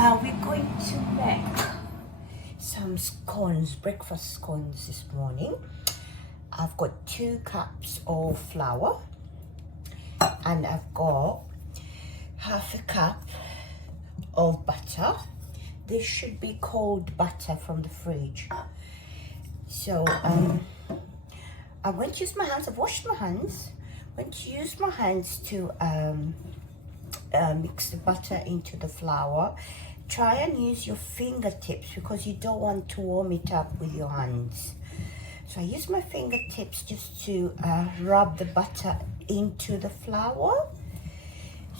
We're going to make some scones, breakfast scones this morning. I've got 2 cups of flour and I've got half a cup of butter. This should be cold butter from the fridge. So I'm going to use my hands. I've washed my hands. I'm going to use my hands to mix the butter into the flour. Try and use your fingertips because you don't want to warm it up with your hands. So I use my fingertips just to rub the butter into the flour.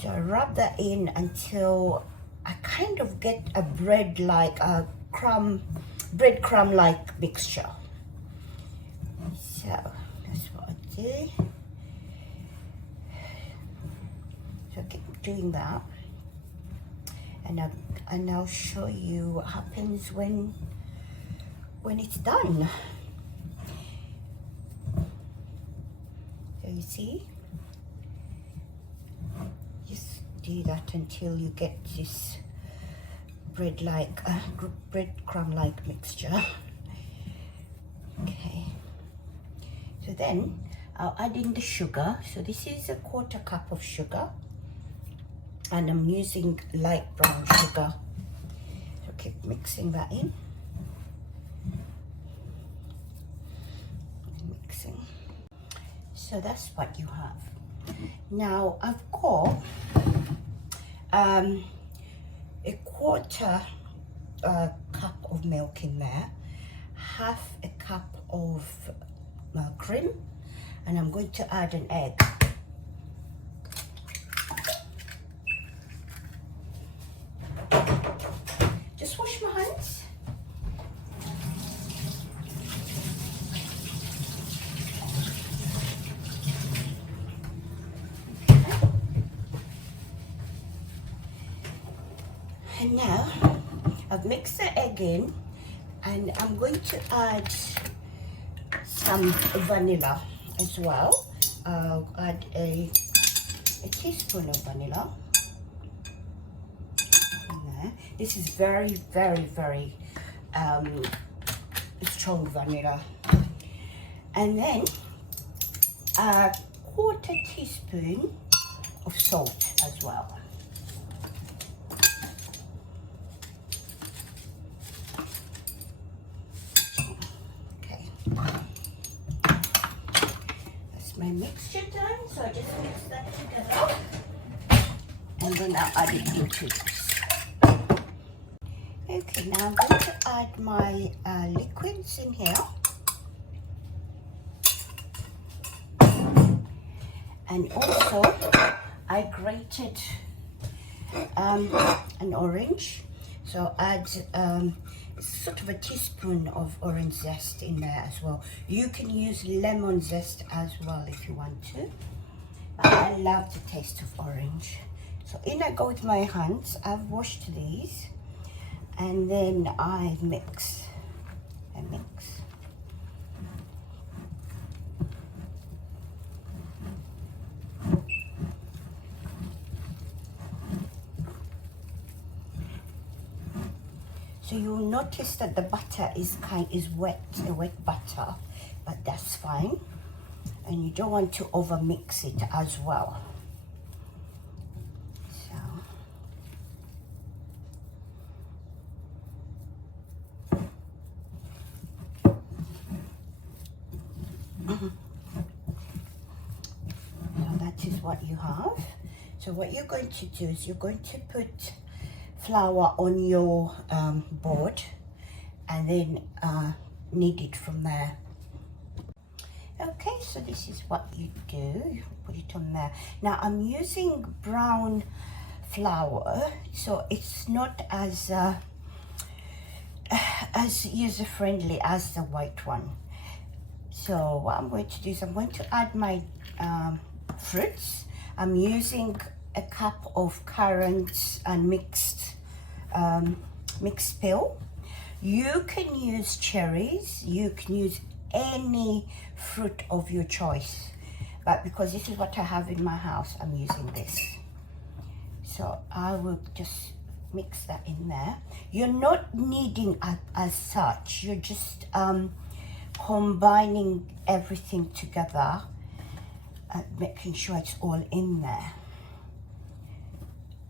So I rub that in until I kind of get a breadcrumb-like mixture. So that's what I do. So I keep doing that, and I'll show you what happens when it's done. So you see, just do that until you get this breadcrumb-like mixture. Okay. So then I'll add in the sugar. So this is a 1/4 cup of sugar, and I'm using light brown sugar. So keep mixing that in. Mixing. So that's what you have. Now I've got a 1/4 cup of milk in there, half a cup of cream, and I'm going to add an egg. Just wash my hands. And now I've mixed the egg in, and I'm going to add some vanilla as well. I'll add a teaspoon of vanilla in there. This is very strong vanilla. And then a 1/4 teaspoon of salt as well. My mixture done, so I just mix that together, and then I'll add it into this. Okay, now I'm going to add my liquids in here, and also I grated an orange, so add sort of a teaspoon of orange zest in there as well. You can use lemon zest as well if you want to, but I love the taste of orange. So in I go with my hands. I've washed these, and then I mix and mix. So you'll notice that the butter is wet, a wet butter, but that's fine. And you don't want to over mix it as well. So now that is what you have. So what you're going to do is you're going to put flour on your board, and then knead it from there. Okay, so this is what you do. You put it on there. Now I'm using brown flour, so it's not as user-friendly as the white one. So what I'm going to do is I'm going to add my fruits. I'm using a cup of currants and mixed peel. You can use cherries, you can use any fruit of your choice, but because this is what I have in my house, I'm using this. So I will just mix that in there. You're not kneading as such, you're just combining everything together and making sure it's all in there.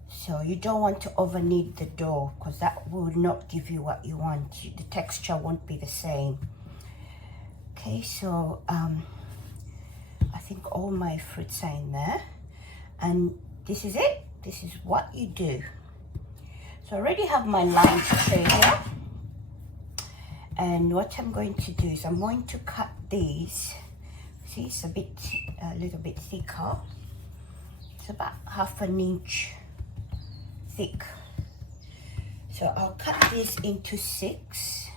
So you don't want to over knead the dough, because that will not give you what you want. The texture won't be the same. Okay, so I think all my fruits are in there, and this is it. This is what you do. So I already have my lunch tray here, and what I'm going to do is I'm going to cut these. See, it's a little bit thicker. It's about 1/2 inch thick. So I'll cut this into 6.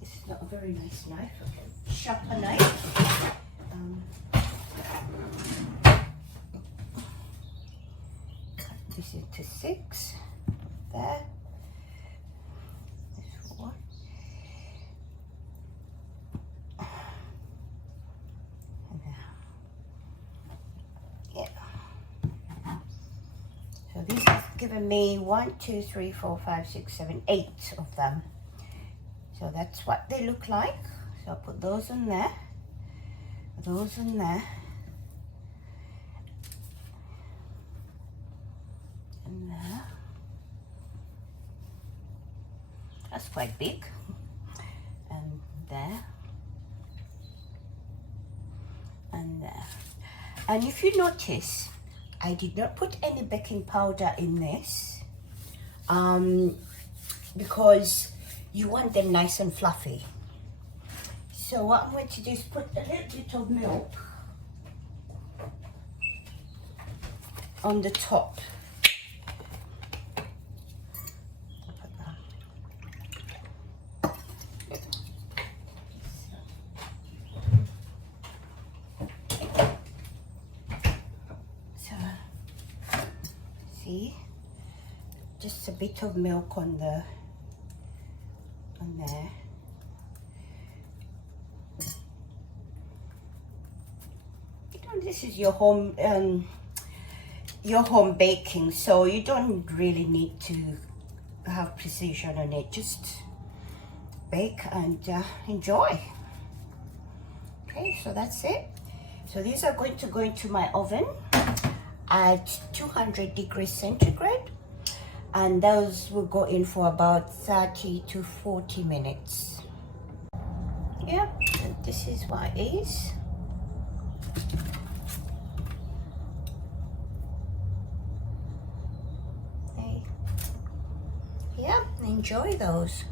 This is not a very nice knife. Okay, sharper knife. Cut this into 6. There. This 4. And there. Yeah. So these have given me 1, 2, 3, 4, 5, 6, 7, 8 of them. So that's what they look like. So I'll put those in there. Those in there. And there. That's quite big. And there. And there. And if you notice, I did not put any baking powder in this because you want them nice and fluffy. So what I'm going to do is put a little bit of milk on the top. So, see, just a bit of milk on there. This is your home baking, so you don't really need to have precision on it. Just bake and enjoy. Okay, so that's it. So these are going to go into my oven at 200 degrees centigrade, and those will go in for about 30 to 40 minutes. Yeah, and this is what it is. Yeah, enjoy those.